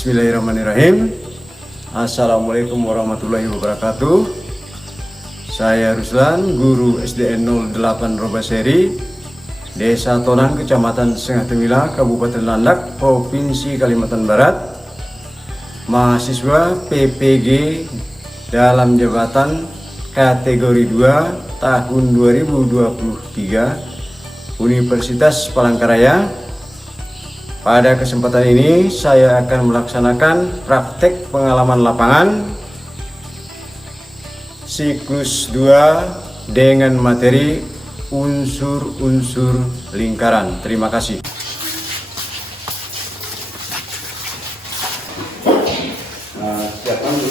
Bismillahirrahmanirrahim. Assalamualaikum warahmatullahi wabarakatuh. Saya Ruslan, guru SDN 08 Robaseri, Desa Tonang, Kecamatan Sengah Temila, Kabupaten Landak, Provinsi Kalimantan Barat. Mahasiswa PPG dalam jabatan kategori 2 tahun 2023 Universitas Palangkaraya. Pada kesempatan ini saya akan melaksanakan praktek pengalaman lapangan siklus 2 dengan materi unsur-unsur lingkaran. Terima kasih. Siapa dulu?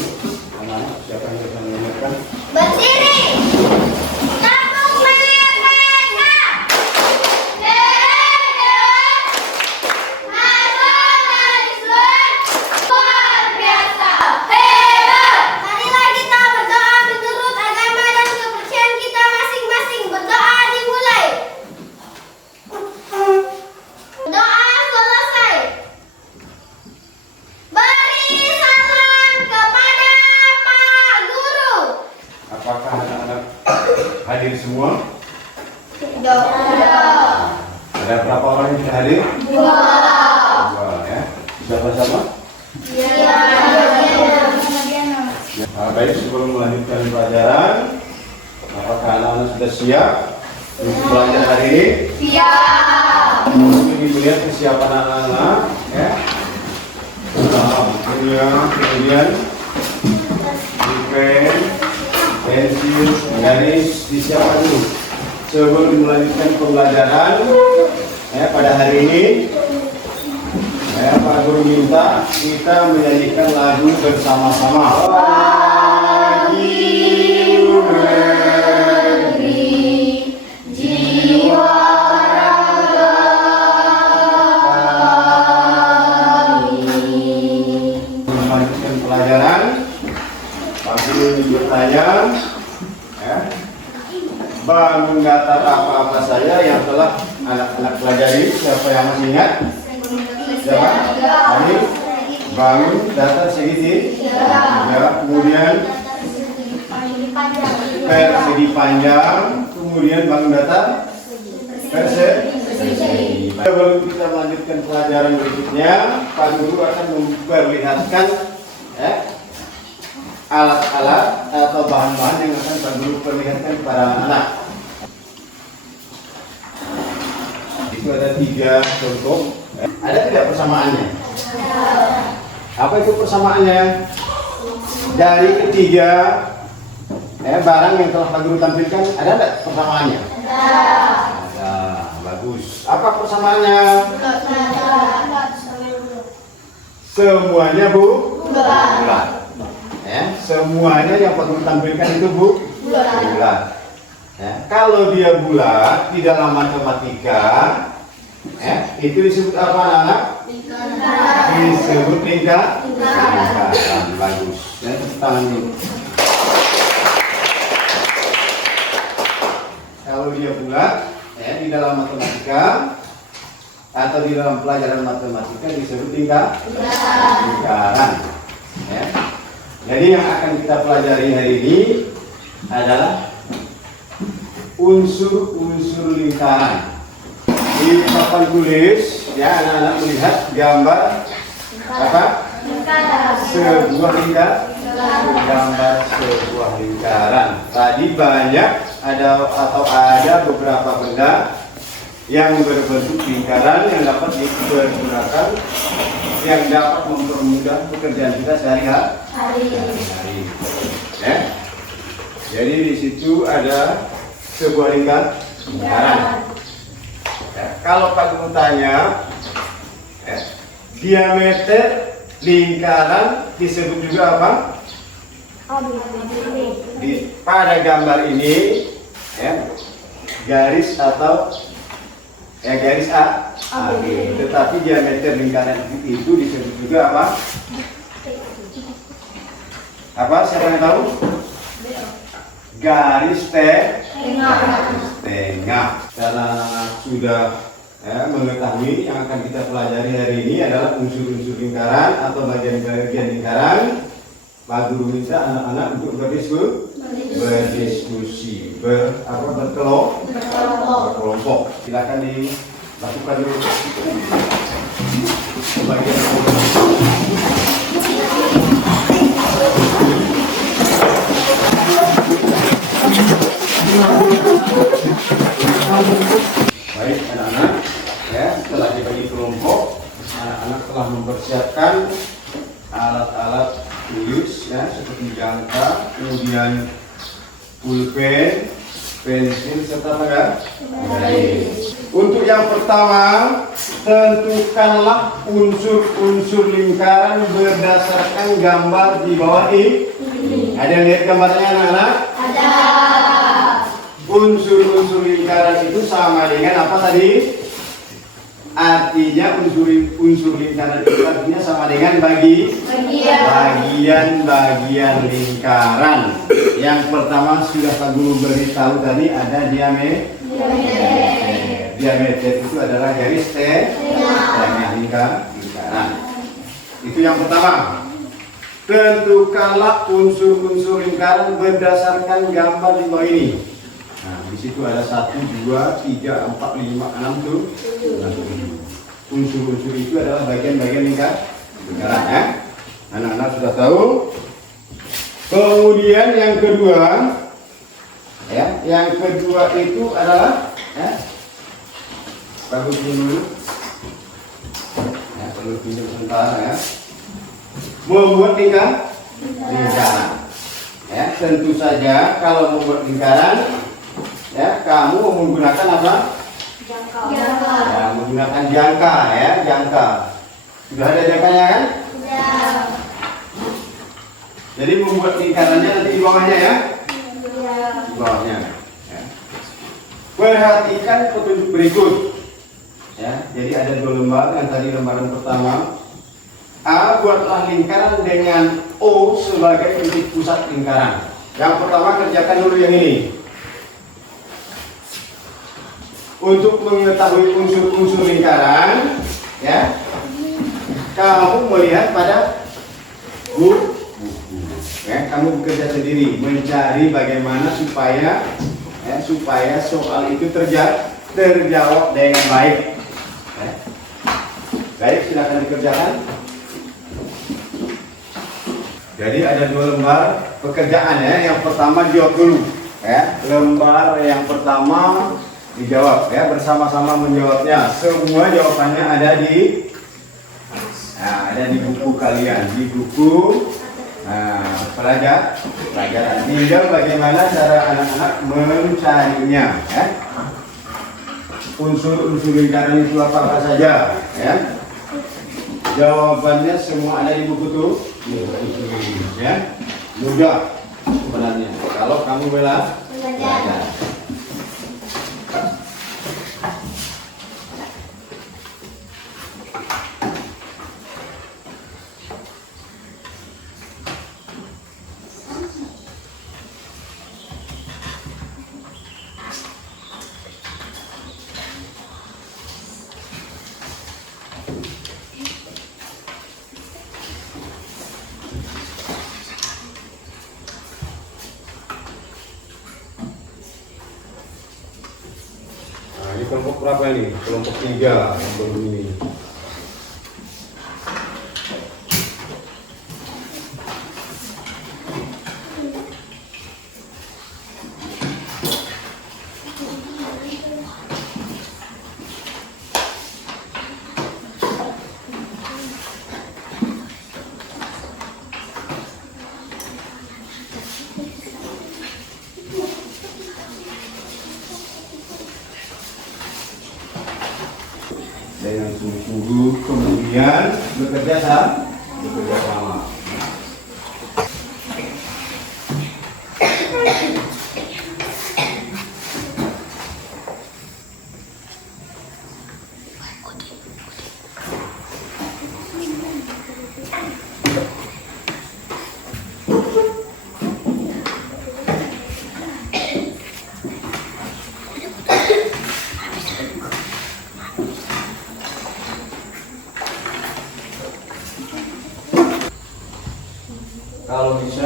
Anak-anak, siapa yang akan mengingatkan? Berdiri. Kampung Merdeka. Nasionalisme luar biasa. Hebat. Marilah kita berdoa menurut agama dan kepercayaan kita masing-masing. Berdoa dimulai. Doa selesai. Beri salam kepada Pak Guru. Apakah anak-anak hadir semua? Ada berapa orang yang sudah hadir? Dua ya. Siapa-siapa? Baik, sebelum melanjutkan pelajaran, apakah anak-anak sudah siap untuk belajar hari ini? Siap. Ini melihat kesiapan anak-anak ya. Kemudian pen, pensil, garis disiapkan dulu sebelum melanjutkan pembelajaran ya, pada hari ini. Pak Guru minta kita menyanyikan lagu bersama-sama. Wahyu negeri, jiwa raga kami. Melanjutkan pelajaran, Pak Guru bertanya, ya, bangun datar apa-apa saja yang telah anak-anak pelajari. Siapa yang masih ingat? Siapa? Ini bangun datar segitiga, kemudian persegi panjang, kemudian bangun datar persegi. Sebelum kita melanjutkan pelajaran berikutnya, Pak Guru akan memperlihatkan alat-alat atau bahan-bahan yang akan Pak Guru perlihatkan kepada anak. Itu ada 3 contoh. Ada tidak persamaannya? Apa itu persamaannya? Dari ketiga barang yang telah Pak Guru tampilkan, ada tidak persamaannya? Ada. Bagus. Apa persamaannya? Semuanya bulat. Semuanya yang Pak Guru tampilkan itu bulat. Kalau dia bulat di dalam matematika, itu disebut apa anak-anak? Disebut lingkaran. Bagus. Tangan dulu. Kalau dia bulat di dalam matematika atau di dalam pelajaran matematika disebut lingkaran. Jadi yang akan kita pelajari hari ini adalah unsur-unsur lingkaran. Di papan tulis ya, anak-anak melihat gambar apa? Sebuah lingkaran. Gambar sebuah lingkaran. Tadi banyak ada beberapa benda yang berbentuk lingkaran yang dapat digunakan, yang dapat mempermudah pekerjaan kita sehari-hari. Jadi di situ ada sebuah lingkaran. Kalau Pak Guru tanya, diameter lingkaran disebut juga apa? Pada gambar ini, garis atau garis A, tetapi diameter lingkaran itu disebut juga apa? Apa? Siapa yang tahu? Garis tengah. Karena sudah ya, mengetahui yang akan kita pelajari hari ini adalah unsur-unsur lingkaran atau bagian-bagian lingkaran. Pak Guru minta anak-anak untuk berdiskusi, berkelompok. Silakan dilakukan dulu. Bagian baik anak-anak, ya, setelah dibagi kelompok, anak-anak telah mempersiapkan alat-alat tulis, ya, seperti jangka, kemudian pulpen, pensil, serta garis. Untuk yang pertama, tentukanlah unsur-unsur lingkaran berdasarkan gambar di bawah ini. Ada yang lihat gambarnya anak-anak? Ada. Unsur-unsur lingkaran itu sama dengan apa tadi? Artinya unsur lingkaran itu artinya sama dengan bagian-bagian lingkaran. Yang pertama sudah Pak Guru beritahu tadi ada diameter. Diameter itu adalah garis tengah lingkaran. Itu yang pertama. Tentukanlah unsur-unsur lingkaran berdasarkan gambar di bawah ini. Nah, di situ ada 1, 2, 3, 4, 5, 6 tuh. Unsur-unsur itu adalah bagian-bagian lingkaran, ya. Anak-anak sudah tahu. Kemudian yang kedua, ya, yang kedua itu adalah, ya, bagus dulu. Ya, perlu pinjam sebentar, ya. Membuat lingkaran. Ya, tentu saja kalau membuat lingkaran, ya, kamu menggunakan apa? Jangka. Ya, menggunakan jangka, ya, jangka. Sudah ada jangkanya kan? Sudah. Jadi membuat lingkarannya nanti di bawahnya, ya? Di bawahnya. Ya. Perhatikan petunjuk berikut. Ya, jadi ada 2 lembar. Yang tadi lembaran pertama. A, buatlah lingkaran dengan O sebagai titik pusat lingkaran. Yang pertama kerjakan dulu yang ini. Untuk mengetahui unsur-unsur lingkaran, ya, kamu melihat pada buku, ya, kamu bekerja sendiri mencari bagaimana supaya, ya, supaya soal itu terjawab dengan baik. Ya. Baik, silakan dikerjakan. Jadi ada 2 lembar pekerjaan, ya. Yang pertama jawab dulu, ya. Lembar yang pertama dijawab, ya, bersama-sama menjawabnya. Semua jawabannya ada di buku kalian, di buku pelajaran. Tinggal bagaimana cara anak-anak mencarinya, ya. Unsur-unsur lingkaran itu apa saja, ya. Jawabannya semua ada di buku tuh, ya. Mudah sebenarnya kalau kamu belajar. Ini kelompok berapa ini? Kelompok 3 belum ini. Dengan sungguh-sungguh, kemudian bekerja sama. kalau bisa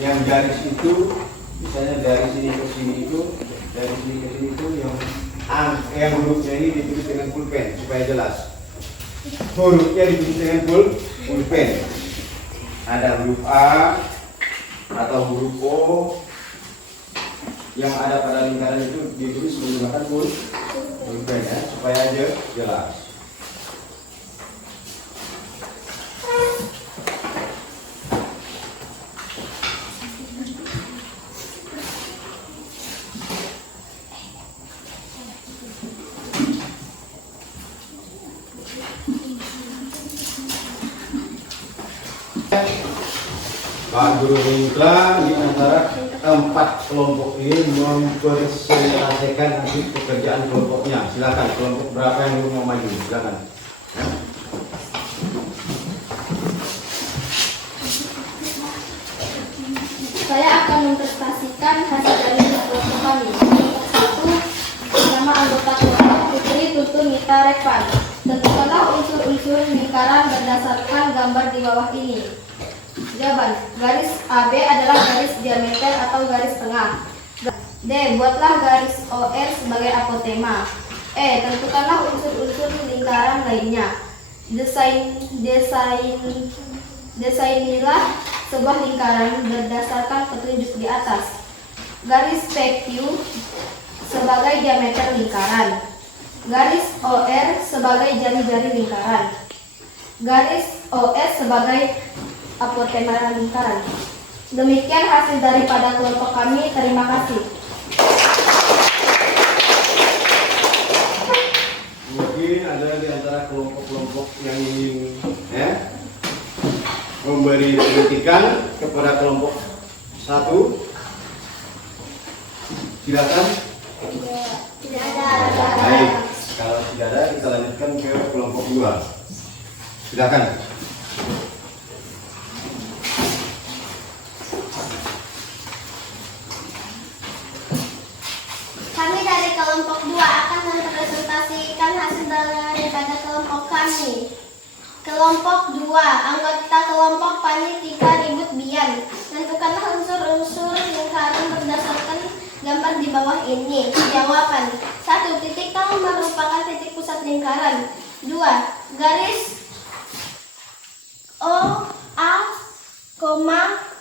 yang garis itu misalnya dari sini ke sini itu, dari sini ke sini itu yang hurufnya ini ditulis dengan pulpen supaya jelas. Hurufnya ditulis dengan pulpen. Ada huruf A atau huruf O yang ada pada lingkaran itu ditulis menggunakan pulpen ya, supaya aja jelas. Pak Guru Mingkla di antara keempat kelompok ini mempresentasikan nanti pekerjaan kelompoknya. Silakan, kelompok berapa yang mau maju? Silakan. Saya akan mempresentasikan hasil dari kelompok kami. Satu, bersama anggota kelompok Putri Tutun Nita Revan. Tentukanlah unsur-unsur lingkaran berdasarkan gambar di bawah ini. Jawaban, garis AB adalah garis diameter atau garis tengah. D. Buatlah garis OR sebagai apotema. E. Tentukanlah unsur-unsur lingkaran lainnya. Desainilah sebuah lingkaran berdasarkan petunjuk di atas. Garis PQ sebagai diameter lingkaran. Garis OR sebagai jari-jari lingkaran. Garis OS sebagai apotema lingkaran. Demikian hasil daripada kelompok kami. Terima kasih. Mungkin ada di antara kelompok-kelompok yang ingin memberi kritikan kepada kelompok satu. Silakan. Tidak ada. Baik, kalau tidak ada kita lanjutkan ke kelompok 2. Silakan. Kami dari kelompok 2 akan mempresentasikan hasil daripada kelompok kami. Kelompok 2, anggota kelompok Panitika Ribut Bian. Tentukanlah unsur-unsur lingkaran berdasarkan gambar di bawah ini. Jawaban, 1. Titik T merupakan titik pusat lingkaran. 2. Garis OA,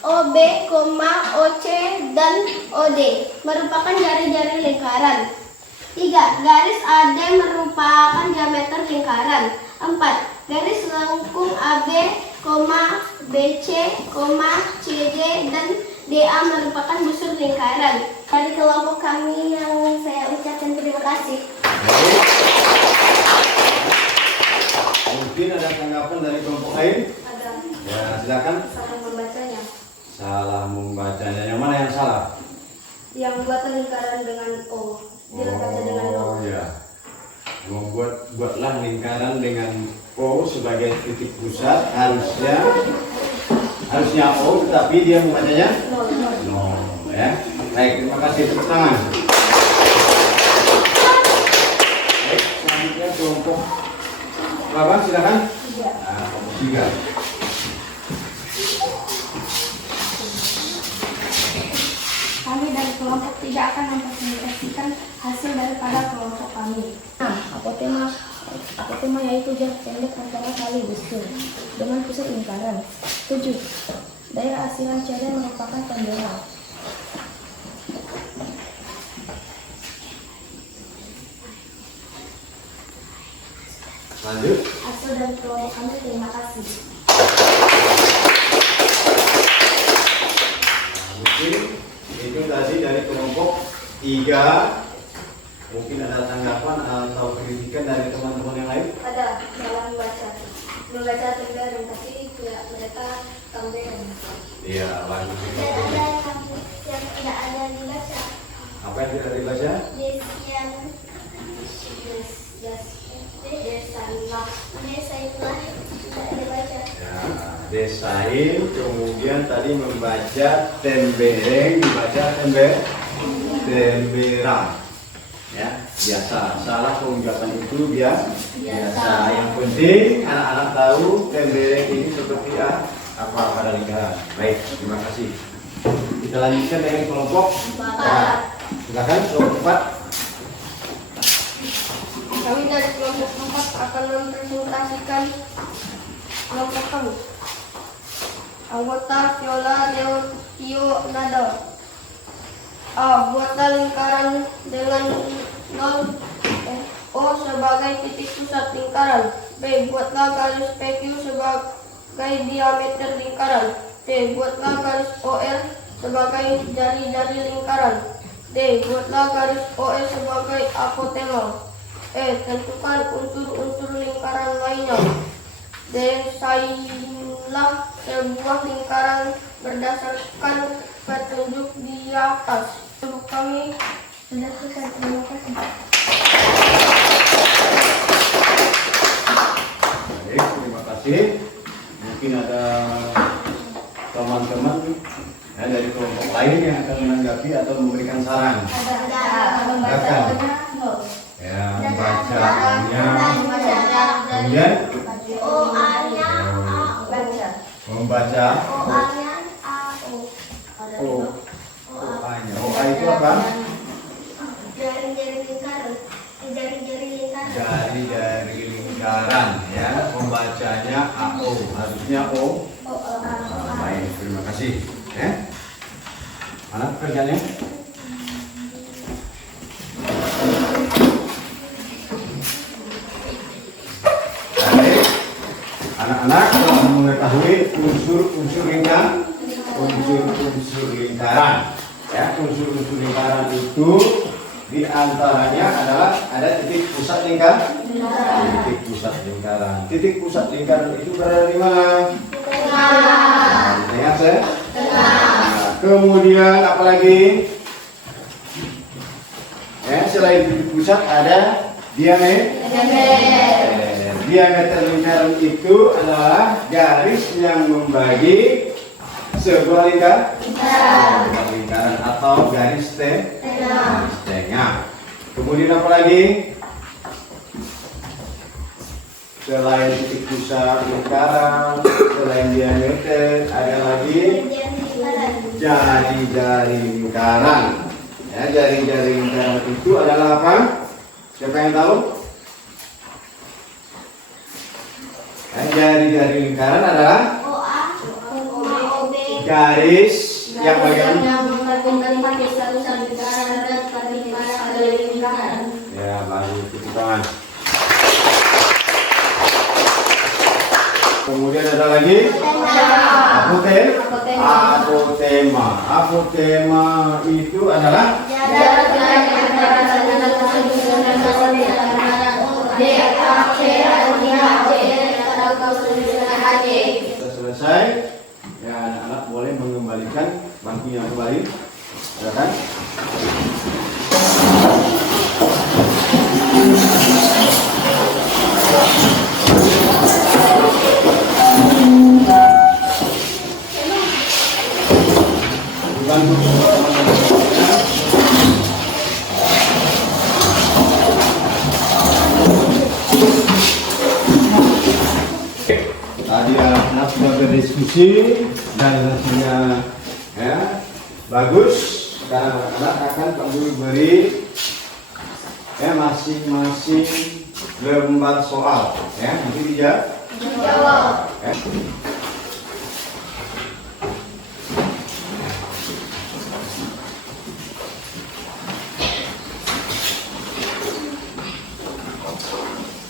OB, OC, dan OD merupakan jari-jari lingkaran. 3. Garis AD merupakan diameter lingkaran. 4. Garis lengkung AB, BC, CD, dan DA merupakan busur lingkaran. Dari kelompok kami yang saya ucapkan terima kasih. Mungkin ada tanggapan dari kelompok lain? Ada. Ya, silakan. Salah membacanya. Salah membacanya. Yang mana yang salah? Yang buat lingkaran dengan O. Dia baca dengan O. Ya. Buatlah lingkaran dengan O sebagai titik pusat, harusnya O, tetapi dia membacanya no, ya. Baik, terima kasih, tepuk tangan. Baik, selanjutnya kelompok berapa? Silakan. 3. Kami dari kelompok 3 akan mempresentasikan hasil daripada kelompok kami. Apotema yaitu jarak pendek antara kali busur dengan pusat lingkaran. 7. Daerah asilan CD merupakan pembela. Lanjut. Hasil dari kelompok kami, terima kasih. Mungkin itu tadi dari kelompok 3. Mungkin ada tanggapan atau kritikan dari teman-teman yang lain? Ada dalam membaca tenggaran, tapi mereka tambahan. Iya, lanjut. Yang tidak ada dibaca. Apa yang tidak dibaca? Desainlah tidak dibaca. Ya, desain, kemudian tadi membaca tembereng, dibaca temberang. Ya, biasa. Salah pengucapan itu biasa. Yang penting anak-anak tahu tembereng ini seperti apa pada lingkaran. Baik, terima kasih. Kita lanjutkan dengan kelompok 4. Silakan kelompok 4. Kami dari kelompok 4 akan mempresentasikan kelompok kami. Anggota Viola Tio Nado. A. Buatlah lingkaran dengan 0 O sebagai titik pusat lingkaran. B. Buatlah garis PQ sebagai diameter lingkaran. C. Buatlah garis OR sebagai jari-jari lingkaran. D. Buatlah garis OE sebagai apotema. E. Tentukan unsur-unsur lingkaran lainnya. Desainlah sebuah lingkaran berdasarkan petunjuk di atas. Untuk kami sudah selesai. Terima kasih. Baik, terima kasih. Mungkin ada teman-teman dari kelompok lain yang akan menanggapi atau memberikan saran. Silakan. Ya, membacanya. Kemudian membaca O-A itu apa? Jari-jari lingkaran. Jari-jari lingkaran, ya. Membacanya AO, harusnya O. Baik, terima kasih. Ya. Mana pekerjaannya? Baik. Anak-anak telah mengetahui unsur-unsur lingkaran. Unsur-unsur lingkaran. Ya, unsur-unsur lingkaran itu di antaranya adalah ada titik pusat lingkaran. Titik pusat lingkaran. Titik pusat lingkaran itu berada di mana? Tengah. Tengah, saya? Nah, kemudian apa lagi? Ya, selain titik pusat ada diameter. Diameter lingkaran itu adalah garis yang membagi sebuah lingkaran atau garis tengah. Kemudian apa lagi? Selain titik pusat lingkaran, selain diameter, ada lagi jari-jari lingkaran. Ya, jari-jari lingkaran itu adalah apa? Siapa yang tahu? Ya, jari-jari lingkaran adalah garis yang bagian ya, baru tepuk tangan. Kemudian ada lagi apotema. Apotema itu adalah sudah selesai. Ya, anak-anak boleh mengembalikan bangkunya kembali. Silakan. Tadi anak-anak sudah berdiskusi dan hasilnya ya bagus. Sekarang anak-anak akan kami beri ya masing-masing lembar soal ya, nanti dijawab. Ya.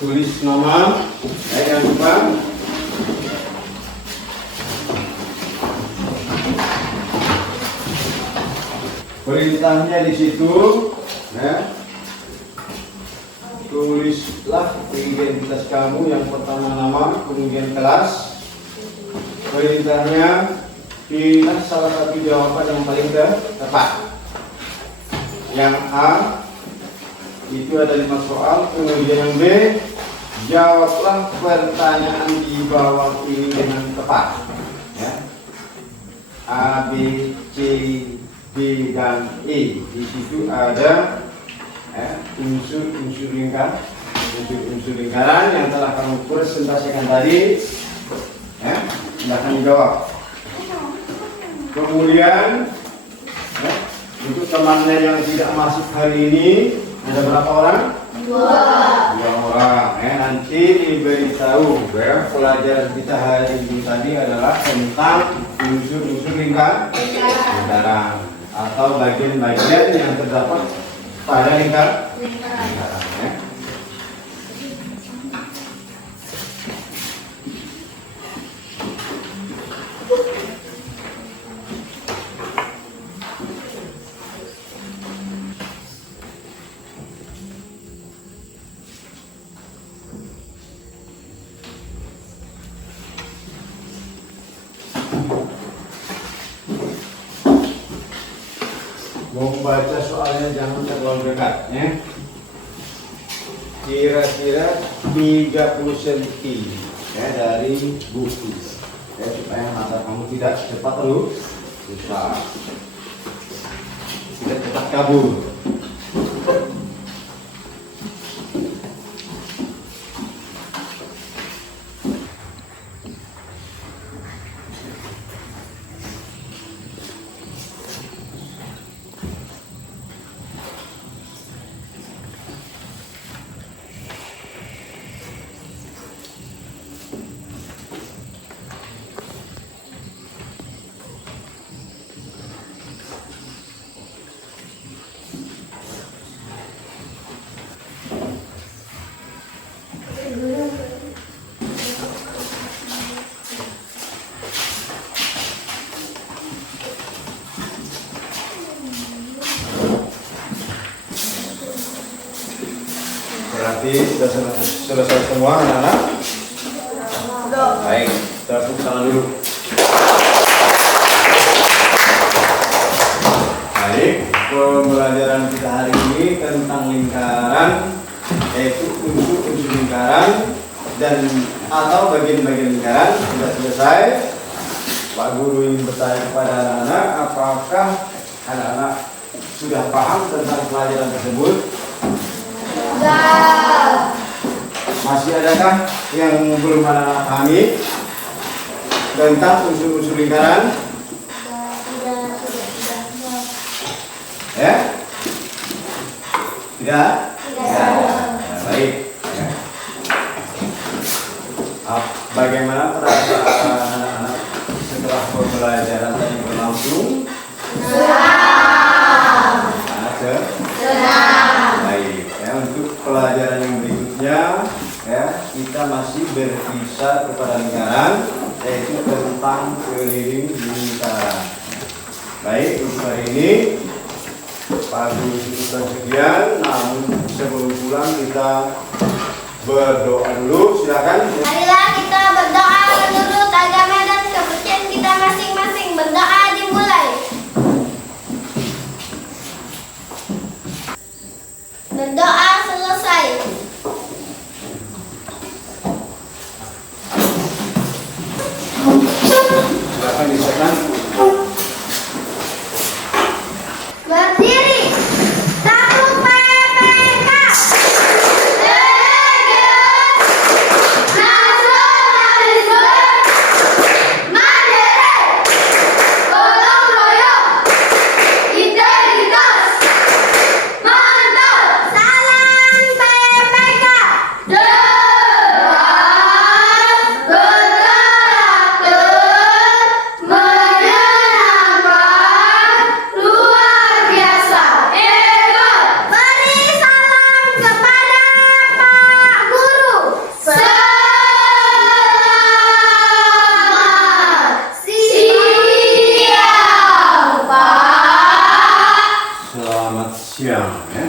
Tulis nama, jangan lupa. Perintahnya di situ, ya. Tulislah identitas kamu, yang pertama nama, kemudian kelas. Perintahnya pilih salah satu jawaban yang paling tepat. Yang A itu ada 5 soal, kemudian yang B jawablah pertanyaan di bawah ini dengan tepat. Ya. A, B, C, D dan E. Di situ ada unsur-unsur lingkaran, unsur-unsur lingkaran yang telah kamu presentasikan tadi. Ya, Silahkan jawab. Kemudian untuk temannya yang tidak masuk hari ini ada berapa orang? 2 orang. Nanti diberitahu pelajaran kita hari ini tadi adalah tentang unsur-unsur lingkaran atau bagian-bagian yang terdapat pada lingkaran. Membaca soalnya jangan terlalu dekat ya. Kira-kira 30 cm ya dari buku ya, supaya mata kamu tidak cepat rusak, tidak cepat kabur. Berarti sudah selesai semua anak-anak? Baik, tepuk tangan dulu. Baik, pembelajaran kita hari ini tentang lingkaran, yaitu unsur-unsur lingkaran dan atau bagian-bagian lingkaran sudah selesai. Pak Guru ingin bertanya kepada anak-anak, apakah anak-anak sudah paham tentang pelajaran tersebut? Masih adakah yang belum anak-anak pahami tentang unsur-unsur lingkaran? Ya? Tidak? Ya, baik. Ya. Bagaimana perasaan anak-anak setelah pembelajaran tadi berlangsung? Senang. Baik. Ya, untuk pelajaran yang berikutnya ya, kita masih berkisar kepada lingkaran, yaitu tentang keliling lingkaran. Baik, untuk hari ini Pak Guru cukupkan sekian, namun sebelum pulang kita berdoa dulu, silakan. Marilah kita berdoa menurut agama dan kepercayaan kita masing-masing. Berdoa dimulai. Berdoa selesai. Silakan disiapkan. Berdiri. 1 PPK. Nasionalisme. Mandiri. Gotong royong. Integritas. Mantap. Salam PPK. Dewas berkarakter menyenangkan luar biasa hebat. Beri salam kepada Pak Guru. Selamat siang Pak. Selamat siang ya.